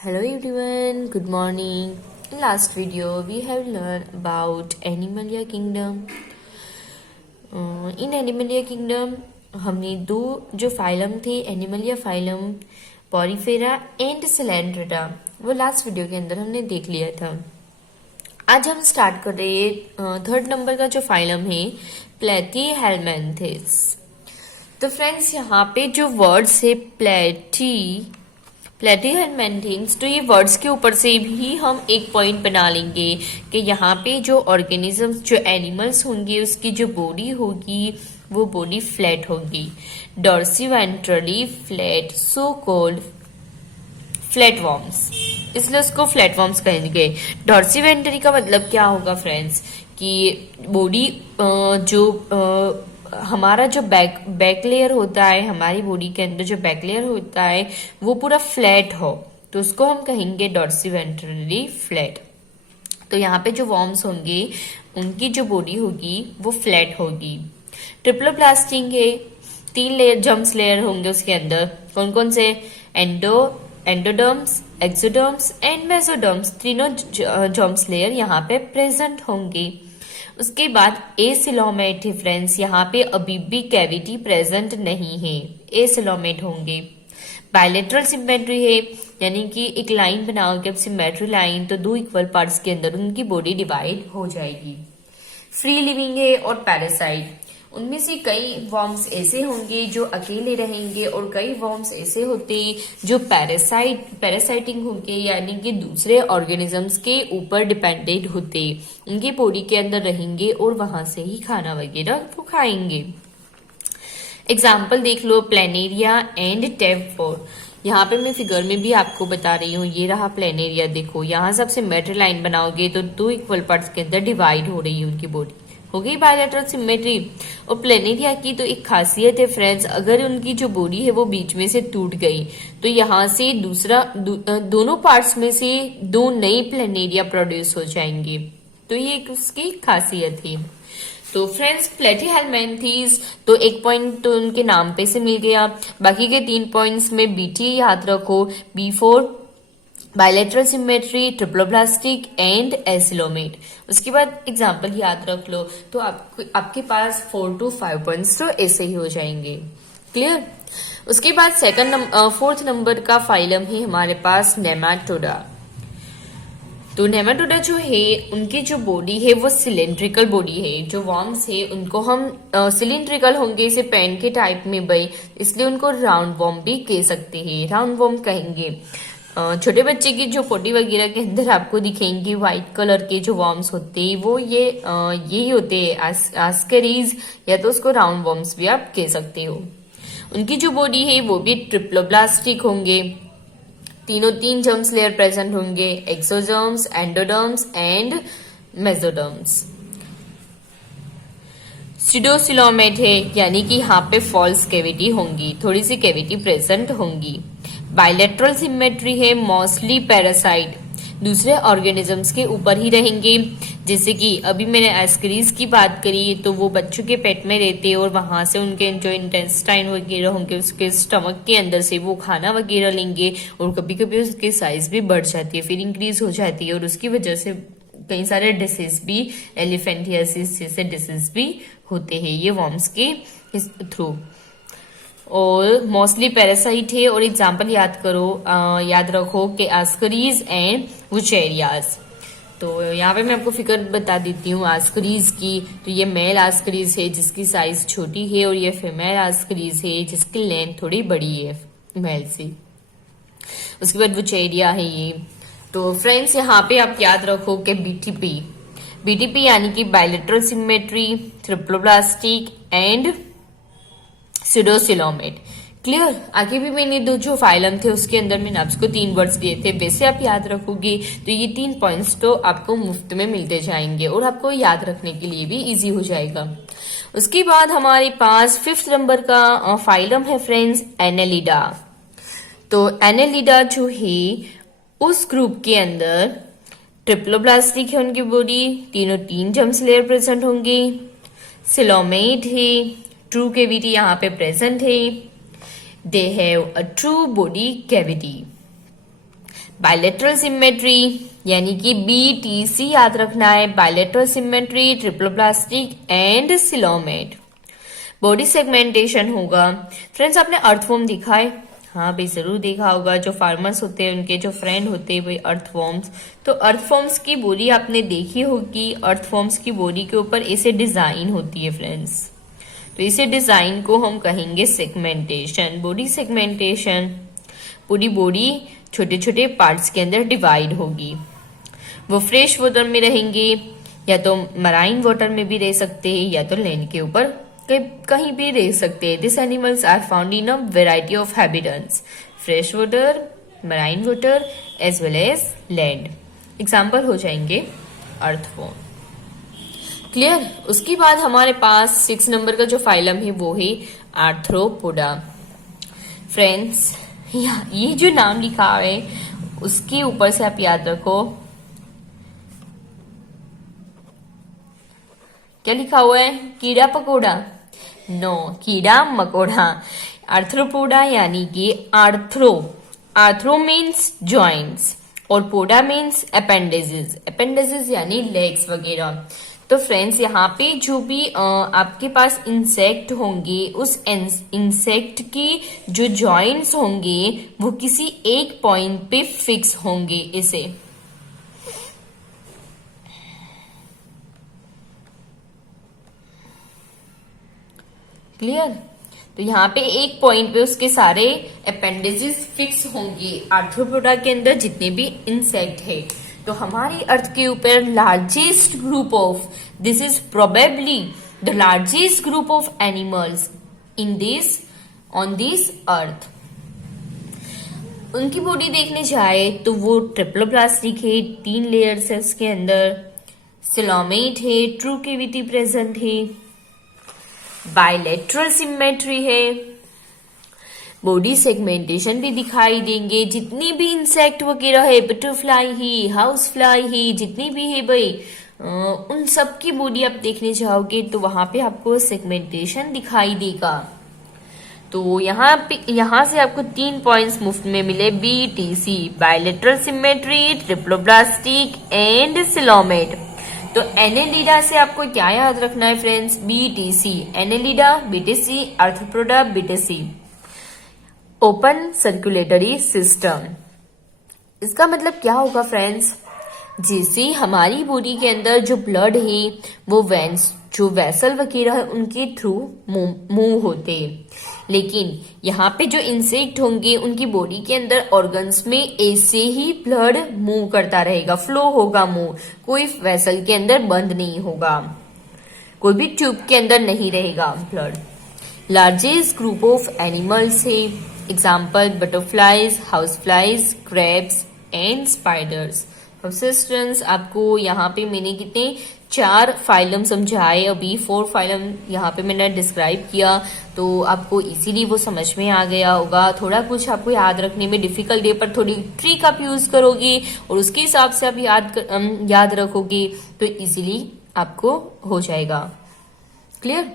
Hello everyone, good morning. In last video we have learned about Animalia Kingdom. In Animalia Kingdom हमने दो जो phylum थे Animalia phylum Porifera and Coelenterata वो last video के अंदर हमने देख लिया था। आज हम स्टार्ट कर रहे हैं थर्ड नंबर का जो फाइलम है प्लेटीहेलमिन्थेस। तो फ्रेंड्स यहाँ पे जो वर्ड्स है प्लेटीहेलमिन्थेस, तो ये वर्ड्स के ऊपर से भी हम एक पॉइंट बना लेंगे कि यहाँ पे जो ऑर्गेनिजम्स जो एनिमल्स होंगे उसकी जो बॉडी होगी वो बॉडी फ्लैट होगी, dorsiventrally flat, so called flat worms, इसलिए उसको फ्लैट वॉर्म्स कहेंगे। डॉर्सिवेंट्री का मतलब क्या होगा फ्रेंड्स कि बॉडी जो हमारा जो बैक लेयर होता है, हमारी बॉडी के अंदर जो बैक लेयर होता है वो पूरा फ्लैट हो तो उसको हम कहेंगे डॉर्सिवेंट्रली फ्लैट। तो यहाँ पे जो वॉर्म्स होंगे उनकी जो बॉडी होगी वो फ्लैट होगी। ट्रिप्लोप्लास्टिक है, 3 लेयर जम्स लेयर होंगे उसके अंदर। कौन कौन से? एंडोडर्म्स, एक्सोडर्म्स एंड मेसोडर्म्स, तीनों जम्स लेयर यहाँ पे प्रेजेंट होंगे। उसके बाद एसिलोमेट है फ्रेंड्स, यहाँ पे अभी भी कैविटी प्रेजेंट नहीं है, एसिलोमेट होंगे। बायलेटरल सिमेट्री है, यानी कि एक लाइन बनाओगे सिमेट्री लाइन तो 2 इक्वल पार्ट्स के अंदर उनकी बॉडी डिवाइड हो जाएगी। फ्री लिविंग है और पैरासाइट, उनमें से कई वॉर्म्स ऐसे होंगे जो अकेले रहेंगे और कई वॉर्म्स ऐसे होते जो पैरासाइटिंग होंगे, यानी कि दूसरे ऑर्गेनिजम्स के ऊपर डिपेंडेंट होते, उनकी बॉडी के अंदर रहेंगे और वहां से ही खाना वगैरह वो खाएंगे। एग्जाम्पल देख लो, प्लेनेरिया एंड टेपफोर। यहाँ पे मैं फिगर में भी आपको बता रही हूँ, ये रहा प्लेनेरिया। देखो यहाँ से आप सिमेट्री लाइन बनाओगे तो 2 इक्वल पार्ट्स के अंदर डिवाइड हो रही है उनकी बॉडी, हो गई बायलैटरल सिमेट्री। और प्लेनेरिया की तो एक खासियत है फ्रेंड्स, अगर उनकी जो बॉडी है वो बीच में से टूट गई तो यहाँ से दोनों पार्ट्स में से 2 नई प्लेनेरिया प्रोड्यूस हो जाएंगे, तो ये एक उसकी खासियत है। तो फ्रेंड्स प्लेटीहेलमिन्थेस तो एक पॉइंट तो उनके नाम पे से मिल गया, बाकी के 3 पॉइंट्स में बीटी याद रखो, B4 bilateral symmetry, ट्रिप्लोप्लास्टिक and acoelomate. उसके बाद एग्जाम्पल याद रख लो तो आपके पास 4 to 5 पॉइंट्स तो ऐसे ही हो जाएंगे। क्लियर? उसके बाद फोर्थ नंबर का फाइलम है हमारे पास नेमाटोडा। तो नेमाटोडा जो है उनकी जो बॉडी है वो सिलेंड्रिकल बॉडी है। जो वॉर्म्स है उनको हम सिलेंड्रिकल होंगे, इसे पेन के टाइप में भाई, इसलिए उनको राउंड वॉर्म भी कह सकते हैं, राउंड वॉर्म कहेंगे। छोटे बच्चे की जो पोटी वगैरह के अंदर आपको दिखेंगे व्हाइट कलर के जो वॉर्म्स होते हैं वो यही होते हैं, आस्करीज, या तो उसको राउंड वॉर्म्स भी आप कह सकते हो। उनकी जो बॉडी है वो भी ट्रिप्लोप्लास्टिक होंगे, 3 जर्म्स लेयर प्रेजेंट होंगे, एक्सोजर्म्स, एंडोडर्म्स एंड मेसोडर्म्स। स्यूडोसिलोमेट है, यानी कि यहाँ पे फॉल्स कैविटी होंगी, थोड़ी सी कैविटी प्रेजेंट होंगी। बायलेटरल सिमेट्री है, मोस्टली पैरासाइट, दूसरे ऑर्गेनिजम्स के ऊपर ही रहेंगे। जैसे कि अभी मैंने एस्करीज की बात करी तो वो बच्चों के पेट में रहते हैं और वहां से उनके जो इंटेस्टाइन वगैरह होंगे उसके स्टमक के अंदर से वो खाना वगैरह लेंगे और कभी कभी उसकी साइज भी बढ़ जाती है, फिर इंक्रीज हो जाती है और उसकी वजह से कई सारे डिसीज भी, एलिफेंटियासिस जैसे डिसीज भी होते हैं ये वॉर्म्स के थ्रू। और मोस्टली पैरासाइट है और एग्जाम्पल याद रखो कि आस्करीज एंड वुचेरियाज। तो यहाँ पे मैं आपको फिगर बता देती हूँ आस्करीज की। तो ये मेल आस्करीज है जिसकी साइज छोटी है और ये फीमेल आस्करीज है जिसकी लेंथ थोड़ी बड़ी है मेल से। उसके बाद वुचेरिया है ये। तो फ्रेंड्स यहाँ पे आप याद रखो कि बीटीपी यानी कि bilateral symmetry, ट्रिप्लोप्लास्टिक and pseudocoelomate. Clear? आगे भी मैंने 2 जो फाइलम थे उसके अंदर मैंने आपको 3 वर्ड्स दिए थे, वैसे आप याद रखोगे तो ये 3 पॉइंट्स तो आपको मुफ्त में मिलते जाएंगे और आपको याद रखने के लिए भी इजी हो जाएगा। उसके बाद हमारे पास 5th नंबर का फाइलम है फ्रेंड्स एनेलिडा। तो एनेलिडा जो है उस ग्रुप के अंदर ट्रिप्लोप्लास्टिक है उनकी बॉडी, 3 जर्म्स लेयर प्रेजेंट होंगे, सिलोमेट है, ट्रू कैविटी यहाँ पे प्रेजेंट है, they have a true body cavity. Bilateral symmetry यानी कि BTC याद रखना है, bilateral symmetry, ट्रिप्लोप्लास्टिक and coelomate. Body segmentation होगा। फ्रेंड्स आपने अर्थवॉर्म देखा है? हाँ भाई जरूर देखा होगा। जो फार्मर्स होते हैं उनके जो फ्रेंड होते हैं वही अर्थवॉर्म्स। तो अर्थवॉर्म्स की बॉडी आपने देखी होगी। अर्थवॉर्म्स की बॉडी के ऊपर ऐसे डिजाइन होती है फ्रेंड्स, तो इसे डिजाइन को हम कहेंगे सेगमेंटेशन, बॉडी सेगमेंटेशन। पूरी बॉडी छोटे छोटे पार्ट्स के अंदर डिवाइड होगी। वो फ्रेश वाटर में रहेंगे या तो मराइन वाटर में भी रह सकते हैं या तो लैंड के ऊपर कहीं भी रह सकते हैं। This animals are found in a variety of habitats, fresh water, marine water as well as land. Example हो जाएंगे अर्थवॉर्म। क्लियर? उसके बाद हमारे पास 6 नंबर का जो फाइलम है वो है आर्थ्रोपोडा। फ्रेंड्स ये जो नाम लिखा है उसके ऊपर से आप याद रखो क्या लिखा हुआ है? कीड़ा पकोड़ा? नो, कीड़ा मकोड़ा। आर्थ्रोपोडा यानी कि आर्थ्रो मीन्स जॉइंट्स और पोडा मीन्स अपेंडेजेस यानी लेग्स वगैरह। तो फ्रेंड्स यहाँ पे जो भी आपके पास इंसेक्ट होंगे उस इंसेक्ट की जो जॉइंट्स होंगे वो किसी एक पॉइंट पे फिक्स होंगे। इसे क्लियर? तो यहाँ पे एक पॉइंट पे उसके सारे अपेंडेजेस फिक्स होंगे आर्थ्रोपोडा के अंदर जितने भी इंसेक्ट है। तो हमारी अर्थ के ऊपर largest group of, this is probably the largest group of animals in this on this earth. उनकी बॉडी देखने जाए तो वो ट्रिप्लोप्लास्टिक है, 3 लेयर्स है उसके अंदर, सिलोमेट है, ट्रू कैविटी प्रेजेंट है, बायलेटरल सिमेट्री है, बॉडी सेगमेंटेशन भी दिखाई देंगे। जितनी भी इंसेक्ट वगैरह है, बटरफ्लाई ही, हाउस फ्लाई ही, जितनी भी है भाई उन सब की बॉडी आप देखने जाओगे तो वहां पे आपको सेगमेंटेशन दिखाई देगा। तो यहाँ से आपको 3 पॉइंट्स मुफ्त में मिले, BTC, bilateral symmetry, ट्रिप्लोप्लास्टिक and coelomate. तो एनेलिडा से आपको क्या याद रखना है friends? BTC, Annelida, BTC, arthropoda, BTC, open circulatory system. इसका मतलब क्या होगा फ्रेंड्स? जैसे हमारी बॉडी के अंदर जो ब्लड है वो वेंस, जो वेसल वगैरह है उनके थ्रू मूव होते हैं, लेकिन यहाँ पे जो इंसेक्ट होंगे उनकी बॉडी के अंदर ऑर्गन्स में ऐसे ही ब्लड मूव करता रहेगा, फ्लो होगा मूव, कोई वेसल के अंदर बंद नहीं होगा, कोई भी ट्यूब के अंदर नहीं रहेगा blood. Largest group of animals है, example butterflies, house flies, crabs and spiders. Subsistence आपको यहाँ पे मैंने कितने 4 फाइलम समझाए, अभी 4 फाइलम यहाँ पे मैंने डिस्क्राइब किया, तो आपको इजीली वो समझ में आ गया होगा। थोड़ा कुछ आपको याद रखने में डिफिकल्ट है पर थोड़ी ट्रिक आप यूज करोगे और उसके हिसाब से आप याद रखोगे तो इजीली आपको हो जाएगा। क्लियर?